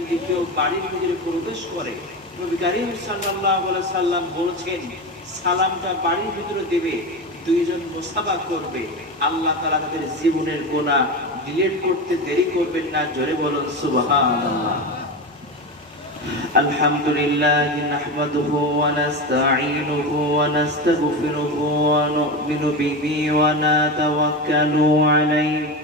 যদি কেউ বাড়ির ভিতরে প্রবেশ করে নবী করিম সাল্লাল্লাহু আলাইহি সাল্লাম বলেছেন সালামটা বাড়ির ভিতরে দেবে দুইজন মুসাফা করবে আল্লাহ তাআলা তাদের জীবনের গোনা ডিলিট করতে দেরি করবেন না জোরে বলুন সুবহানাল্লাহ الحمد لله نحمده ونستعينه ونستغفره ونؤمن به ونتوكل عليه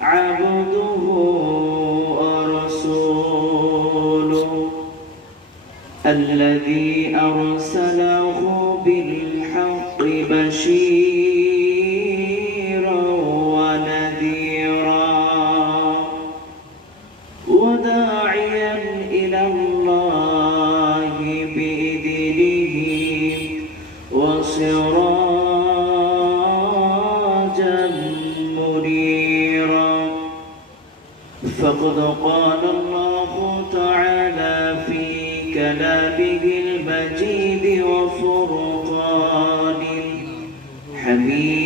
عبده ورسوله. الذي أرسله بالحق بشيرا فقد قال الله تعالى في كلامه المجيد وفرقان حميد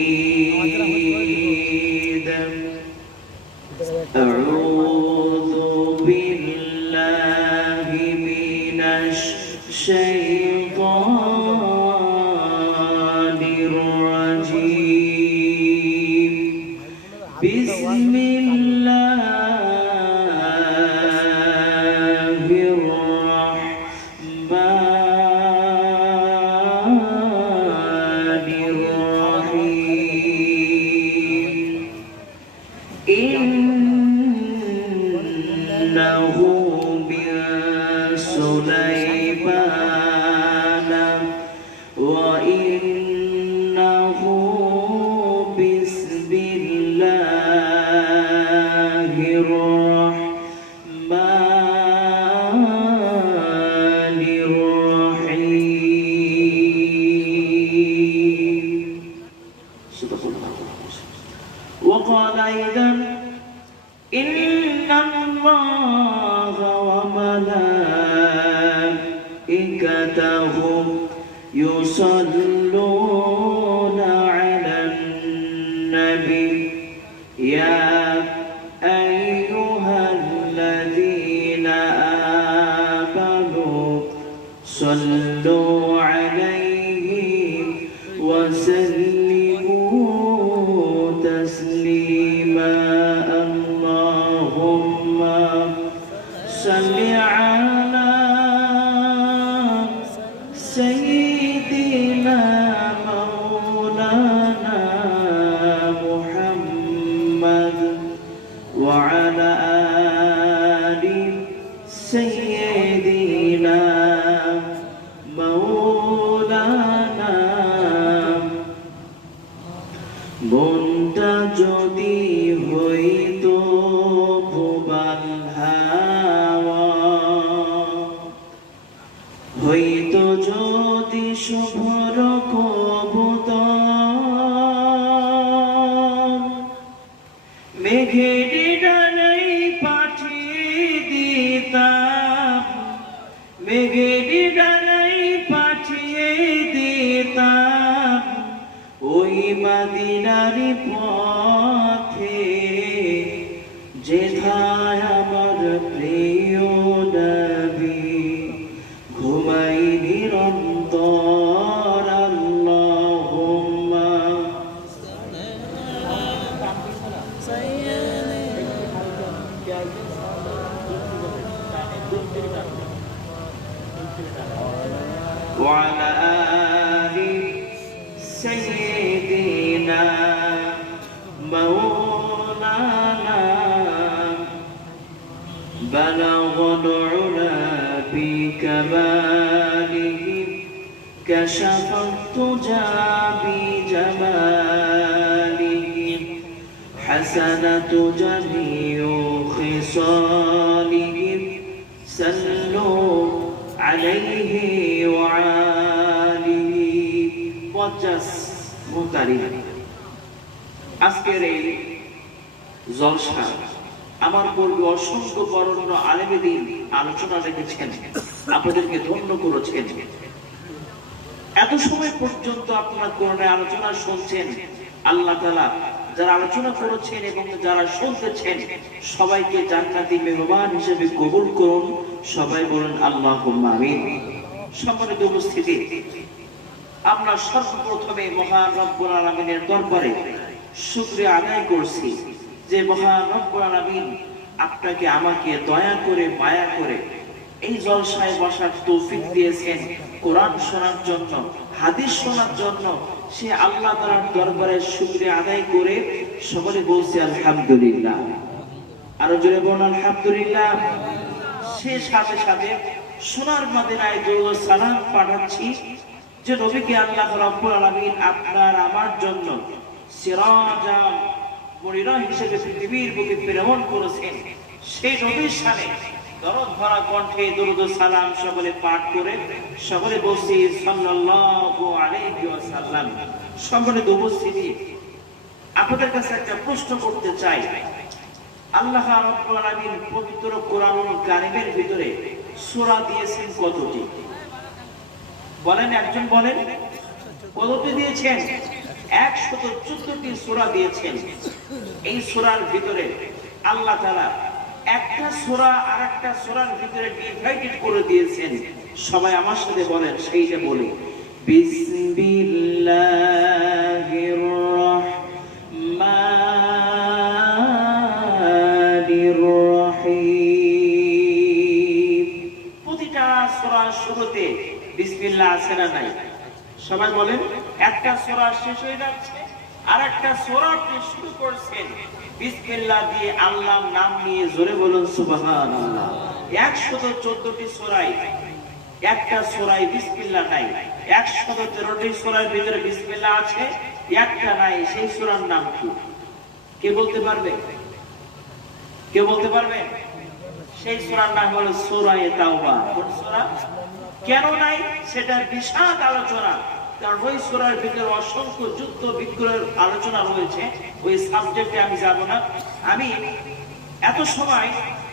أيضا إن الله وملائكته يصلون على النبي. يا أيها الذين آمنوا صلوا عليه وسلموا Bon মাদিনারি পথে مولانا. بلغ العلا في كمالهم كشف الضجى بجماله حسنة جميع خصالهم سلوا عليه وعاله وجس متريد আজকের এই জলসা, আমার পূর্বে অসংখ্য বরণ্য আলেমেদিন আলোচনা রেখেছেন, আপনাদেরকে ধন্য করেছেন। এত সময় পর্যন্ত আপনারা করোনায় আলোচনা শুনছেন, আল্লাহ তালা যারা আলোচনা করেছেন এবং যারা শুনতেছেন, সবাইকে জান্নাতি মেহমান হিসেবে কবুল করুন। সবাই বলেন আল্লাহ আমিন। সম্মানিত উপস্থিতি, আমরা সর্বপ্রথমে মহান রব্বুল আলমিনের দরবারে শুক্রিয়া আদায় করছি যে মহান রব্বুল আপনাকে আমাকে দয়া করে, মায়া করে এই জলসায় বসার তৌফিক দিয়েছেন। কোরআন শোনার জন্য, হাদিস শোনার জন্য সে আল্লাহ তাআলার দরবারে শুকরিয়া আদায় করে সকলে বলছে, আলহামদুলিল্লাহ। আরও জোরে বলুন, আলহামদুলিল্লাহ। সে সাথে সাথে সোনার মাদিনায় দরুদ সালাম পাঠাচ্ছি যে নবীকে আল্লাহ রাব্বুল আলামিন আপনার আমার জন্য মনিরা হিসেবে পৃথিবীর বুকে প্রেরণ করেছেন। সেই নবীর দরদ ভরা কণ্ঠে দরুদ সালাম সকলে পাঠ করে, সকলে সাল্লাল্লাহু আলাইহি ওয়াসাল্লাম। উপস্থিতি আপনাদের কাছে একটা প্রশ্ন করতে চাই। আল্লাহ রাব্বুল আলামিন পবিত্র কোরআনুল কারীমের ভিতরে সূরা দিয়েছেন কতটি? বলেন, একজন বলেন। কতটি দিয়েছেন? একশত চোদ্দটি সূরা দিয়েছেন। এই সূরার ভিতরে আল্লাহ তাআলা একটা সূরা আর একটা সূরার ভিতরে ডিভাইডেড করে দিয়েছেন। সবাই আমার সাথে বলেন, সেইটা বলি। বিসমিল্লাহির রহমানির রহিম। প্রতিটা সূরার শুরুতে বিসমিল্লাহ আছে না নাই? সবাই বলেন। একটা সূরা শেষ হয়ে যাচ্ছে আর একটা সূরা আপনি শুরু করছেন। বিসমিল্লাহ দিয়ে আল্লাহর নাম নিয়ে জোরে বলুন, সুবহানাল্লাহ। 114টি সূরায় একটা সূরায় বিসমিল্লাহ নাই 113টি সূরার ভিতরে বিসমিল্লাহ আছে, একটা নাই, সেই সোরার নাম কি? কে বলতে পারবে? কে বলতে পারবে? সেই সোরার নাম হলো সূরা তাওবা। কোন সূরা? কেন নাই? সেটা বিশাল আলোচনা। ওই সূরার ভিতরে অসংখ্য যুদ্ধ বিগ্রহের আলোচনা হয়েছে ওই সাবজেক্টে আমি যাব না। আমি, এত সময়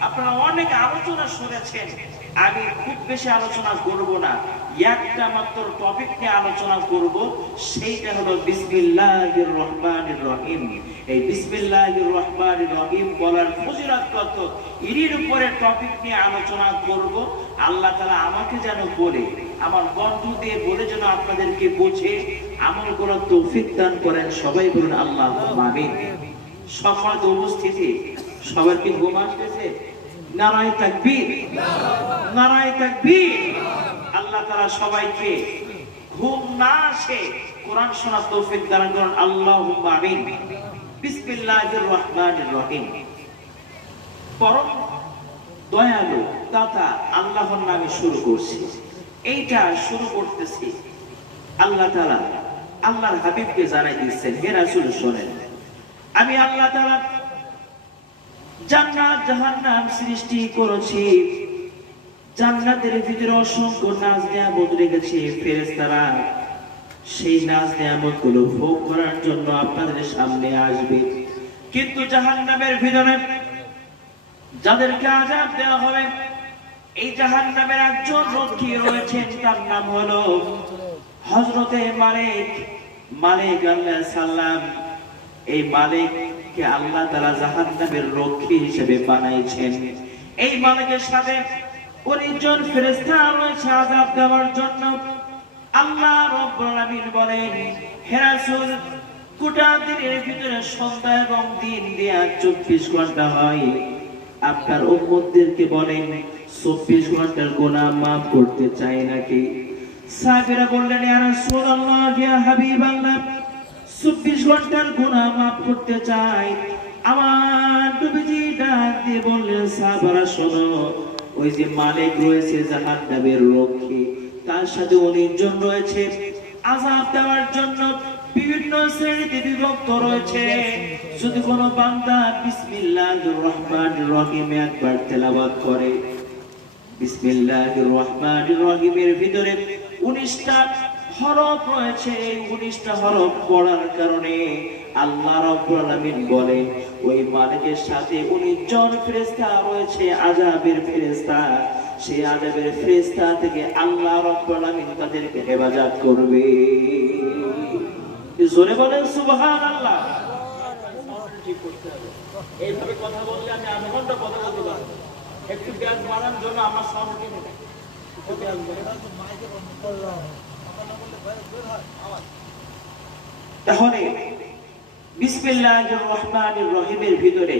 আপনারা অনেক আলোচনা শুনেছেন। আমি খুব বেশি আলোচনা করব না। একটা মাত্র টপিক নিয়ে আলোচনা করব, সেইটা হলো বিসমিল্লাহির রহমানির রহিম। এই বিসমিল্লাহির রহমানির রহিম বলার ফজিলত কত? এর উপরে টপিক নিয়ে আলোচনা করব। আল্লাহ তাআলা আমাকে যেন বলে, আমার কণ্ঠ দিয়ে বলে যেন আপনাদেরকে বোঝে, আমল করার তৌফিক দান করেন, সবাই বলুন আল্লাহ আমিন। সকল উপস্থিতি, সবার কি ঘুম আসতেছে? নারায় তাকবীর। নারায় তাকবীর। আল্লাহ তাআলা সবাইকে ঘুম না আসে কোরআন শোনার তৌফিক দান করেন। আল্লাহুম্মা আমিন। বিসমিল্লাহির রহমানির রহিম। পরম দয়ালু দাতা আল্লাহর নামে শুরু করছি। এইটা শুরু করতেছি। আল্লাহ তাআলা আল্লাহর হাবিবকে জানাই দিচ্ছেন, হে রাসূল শোনেন। আমি আল্লাহ তাআলা জান্নাত জাহান্নাম সৃষ্টি করেছি। জান্নাতের ভিতরে অসংখ্য নাচ নিয়ামত রেখেছি ফেরেশতারা। সেই নাচ নিয়ামতগুলো ভোগ করার জন্য আপনাদের সামনে আসবে। কিন্তু জাহান্নামের ভিতরে যাদেরকে আজাব দেওয়া হবে, এই জাহান্নামের একজন রক্ষী রয়েছেন, তার নাম হলো হযরতে মালিক। মালিক আল্লাহ সাল্লাম এই মালিককে আল্লাহ তাআলা জাহান্নামের রক্ষী হিসেবে বানাইছেন। এই মালিকের সাথে উনিশজন ফেরেশতা রয়েছে আযাব দেওয়ার জন্য। আল্লাহ রাব্বুল আলামিন বলেন, হে রাসূল, গোটা দিনের ভিতরে সন্ধ্যা এবং দিন দেয়া চব্বিশ ঘণ্টা হয়। আপনার উম্মতদেরকে বলেন, চব্বিশ ঘণ্টার গুনাহ মাফ করতে চাই নাকি? সাহাবীরা বললেন, ইয়া রাসূলুল্লাহ, ইয়া হাবিবাল্লাহ চব্বিশ ঘণ্টার গুনাহ মাফ করতে চাই। আমার নবীজি ডাক দিয়ে বললেন, সাহাবারা, শোনো, ওই যে মালিক রয়েছে জাহান্নামের রক্ষী, তার সাথে অনেকজন রয়েছে। আযাব দেওয়ার জন্য বিভিন্ন শ্রেণীতে বিভক্ত রয়েছে। যদি কোনো বান্দা বিসমিল্লাহির রহমানির রহিম একবার তেলাওয়াত করে, বিসমিল্লাহির রহমানির রহিমের ভিতরে 19টা হরফ রয়েছে 19টা হরফ পড়ার কারণে আল্লাহ রাব্বুল আলামিন বলে, ওই মালিকের সাথে 19 জন ফেরেশতা রয়েছে, আযাবের ফেরেশতা। সেই আযাবের ফেরেশতা থেকে আল্লাহ রাব্বুল আলামিন তাদেরকে হেফাজত করবে। জোরে বলেন, সুবহানাল্লাহ। ঠিক হবে এইভাবে কথা বললে আমি আধা ঘণ্টা কথা বলতে পারব। একটু গ্যাস বাড়ার জন্য আমার গ্যাস বাড়ান। তাহলে রহিমের ভিতরে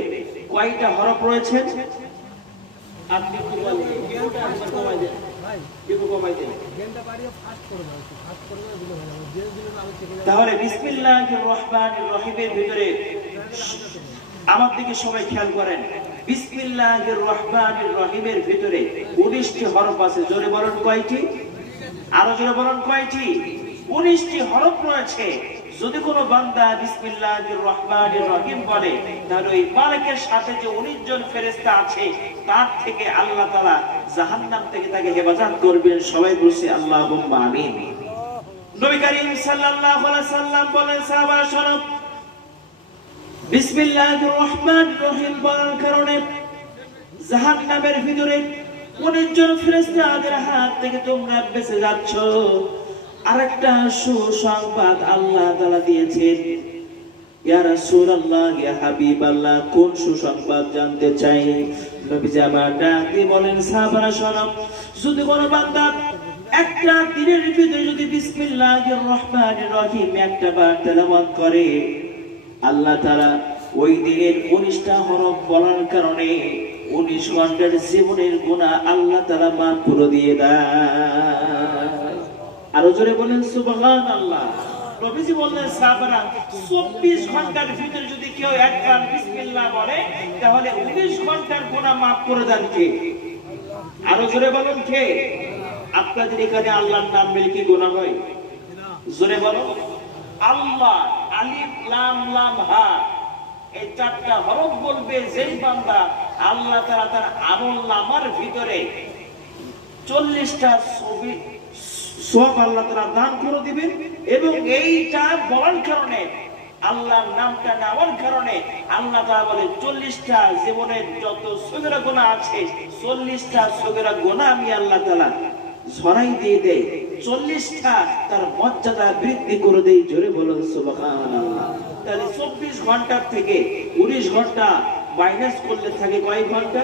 কয়টা হরফ রয়েছে? তাহলে রহিমের ভিতরে আমার দিকে সবাই খেয়াল করেন। বিসমিল্লাহির রহমানির রহিমের ভিতরে 19টি হরফ আছে। জোরে বলেন কয়টি? আরও জোরে বলেন কয়টি? 19টি হরফ রয়েছে। যদি কোনো বান্দা বিসমিল্লাহির রহমানির রহিম বলে, তাহলে ওই মালিকের সাথে যে 19 জন ফেরেশতা আছে, তার থেকে আল্লাহ জাহান্নাম থেকে তাকে হেফাজত করবেন। সবাই আমিন। নবী করিম সাল্লাল্লাহু আলাইহি সাল্লাম বলেন সাহাবা রহমানির রহিম বলার কারণে জাহান্নামের ভিতরে অনেক জন ফেরেশতাদের হাত থেকে তোমরা বেঁচে যাচ্ছ। আরেকটা সুসংবাদ আল্লাহ তালা দিয়েছেন। রাসূলুল্লাহ, ইয়া হাবিবাল্লাহ, কোন সুসংবাদ জানতে বলেন কোনো একটা দিনের ভিতরে যদি একটা করে, আল্লাহ ওই দিনের উনিশটা হরফ বলার কারণে উনিশ ঘণ্টার জীবনের গুণা আল্লাহ তাআলা মাফ করে দিয়ে দেয় আরও জোরে বলেন সুবহান আল্লাহ নবীজি বললেন 24 ঘণ্টার ভিতরে যদি কেউ বলে, তাহলে 19 ঘণ্টার মাফ করে দেন কে? আরও জোরে বলুন কে? আপনাদের এখানে আল্লাহর নাম কি হয়? জোরে বলো। আল্লাহ, আলিফ, লাম লাম, হা। এই চারটা হরফ বলবে বান্দা আল্লাহ তাআলা তার আমল নামার ভিতরে চল্লিশটা ছবি সব আল্লাহ তারা দান করে দিবেন এবং এইটা বলার কারণে, আল্লাহর নামটা নেওয়ার কারণে আল্লাহ তাআলা বলে চল্লিশটা জীবনের যত সগেরা গোনা আছে, চল্লিশটা সগেরা গোনা আমি আল্লাহ তালা ঝরাই দিয়ে দেয় চল্লিশটা তার মর্যাদা বৃদ্ধি করে দেয় জোরে সুবহানাল্লাহ। তাহলে চব্বিশ ঘণ্টার থেকে উনিশ ঘণ্টা মাইনাস করলে থাকে কয়েক ঘণ্টা?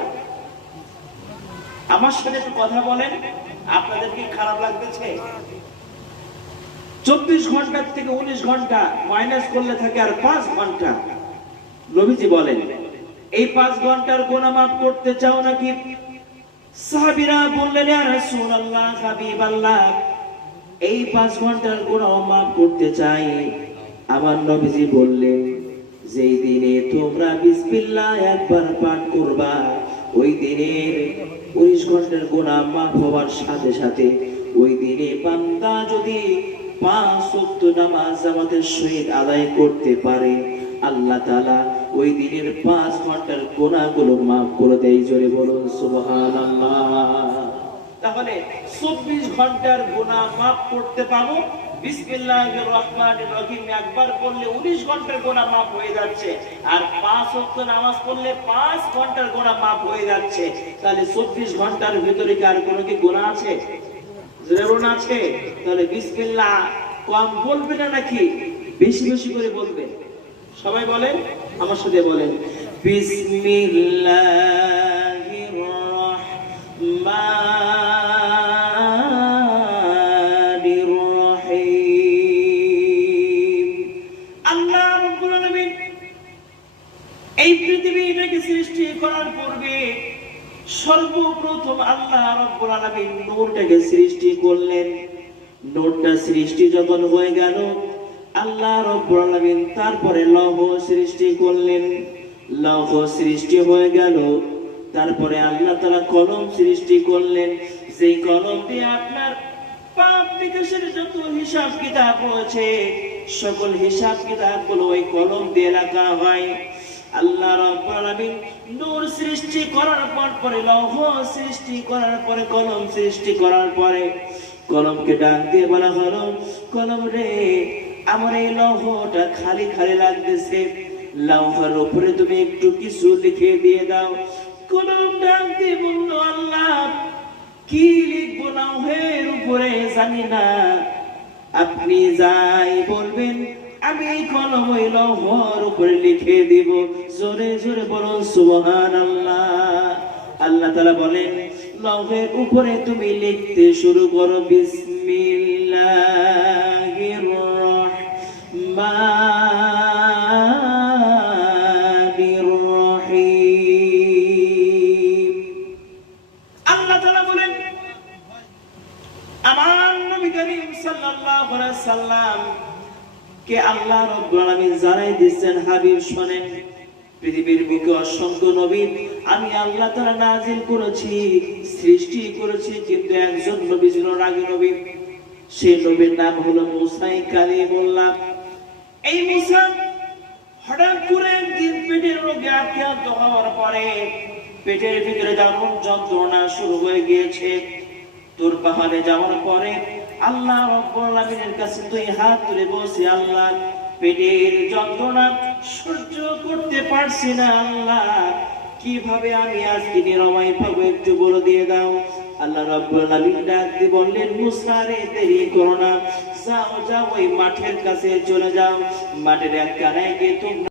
আমার সাথে একটু কথা বলেন, আপনাদের কি খারাপ লাগতেছে? চব্বিশ ঘণ্টার থেকে উনিশ ঘণ্টা মাইনাস করলে থাকে আর পাঁচ ঘণ্টা। নবীজি বলেন, এই পাঁচ ঘণ্টার গোনা মাফ করতে চাও নাকি? সাহাবিরা বললেন এই পাঁচ ঘণ্টার গোনা মাফ করতে চাই। আমার নবীজি বললেন, যেই দিনে তোমরা বিসমিল্লাহ একবার পাঠ করবা ওই দিনের উনিশ ঘণ্টার গোনা মাফ হওয়ার সাথে সাথে ওই দিনে বান্দা যদি পাঁচ ওয়াক্ত নামাজ আমাদের সহিত আদায় করতে পারে, আল্লাহ তাআলা ওই দিনের পাঁচ ঘণ্টার গোনাগুলো মাফ করে দেয়। জোরে বলুন, সুবহানাল্লাহ। তাহলে চব্বিশ ঘণ্টার গোনা মাফ করতে পাবো? কোনো কি গোনা আছে? তাহলে কম বলবে না নাকি? বেশি বেশি করে বলবে। সবাই বলেন, আমার সাথে বলেন। বিসমিল্লাহির রাব্বুল আলামিন নূরটাকে সৃষ্টি করলেন। নূরটা সৃষ্টি যখন হয়ে গেল, আল্লাহ রাব্বুল আলামিন তারপরে লৌহ সৃষ্টি করলেন। লৌহ সৃষ্টি হয়ে গেল, তারপরে আল্লাহ তাআলা কলম সৃষ্টি করলেন। সেই কলম দিয়ে আপনার পাপ বিকাশের যত হিসাব কিতাব রয়েছে, সকল হিসাব কিতাবগুলো ওই কলম দিয়ে রাখা হয়। আল্লাহ রাব্বুল আলামিন নূর সৃষ্টি করার পর পরে, লৌহ সৃষ্টি করার পরে, কলম সৃষ্টি করার পরে, কলমকে ডাক দিয়ে বলা হলো, কলম রে, আমার এই লৌহটা খালি খালি লাগতেছে। লৌহের উপরে তুমি একটু কিছু লিখে দিয়ে দাও। কলম ডাক দিয়ে বলল, আল্লাহ, কি লিখব লৌহের উপরে জানি না। আপনি যাই বলবেন আমি এই কলম ওই লৌহর উপরে লিখে দিব। জোরে জোরে বলুন সুবহান আল্লাহ আল্লাহ তালা বলেন লৌহের উপরে তুমি লিখতে শুরু করো বিসমিল্লাহির রহমানির কে আল্লাহ রাব্বুল আলামিন জানাই দিচ্ছেন, হাবিব শুনেন পৃথিবীর বুকে অসংখ্য নবী আমি আল্লাহ তাআলা নাজিল করেছি, সৃষ্টি করেছি, কিন্তু একজন নবী ছিল রাগী নবী। সেই নবীর নাম হলো মুসাই কালিমুল্লাহ। এই মুসা হঠাৎ করে একদিন পেটের রোগে আক্রান্ত হওয়ার পরে পেটের ভিতরে যেমন যন্ত্রণা শুরু হয়ে গিয়েছে। তোর পাহাড়ে যাওয়ার পরে আল্লাহ রব্বুল আলামিনের কাছে তুই হাত তুলে বসে আল্লাহ, পেটের যন্ত্রণা সহ্য করতে পারছি না, আল্লাহ। কীভাবে আমি আজকে নিরমাই পাবো একটু বলে দিয়ে দাও। আল্লাহ রব্বুল আলামিন ডাক দিয়ে বললেন, মুসা রে, দেরি করো যাও যাও, ওই মাঠের কাছে চলে যাও। মাঠের এক কানায় গিয়ে তোমরা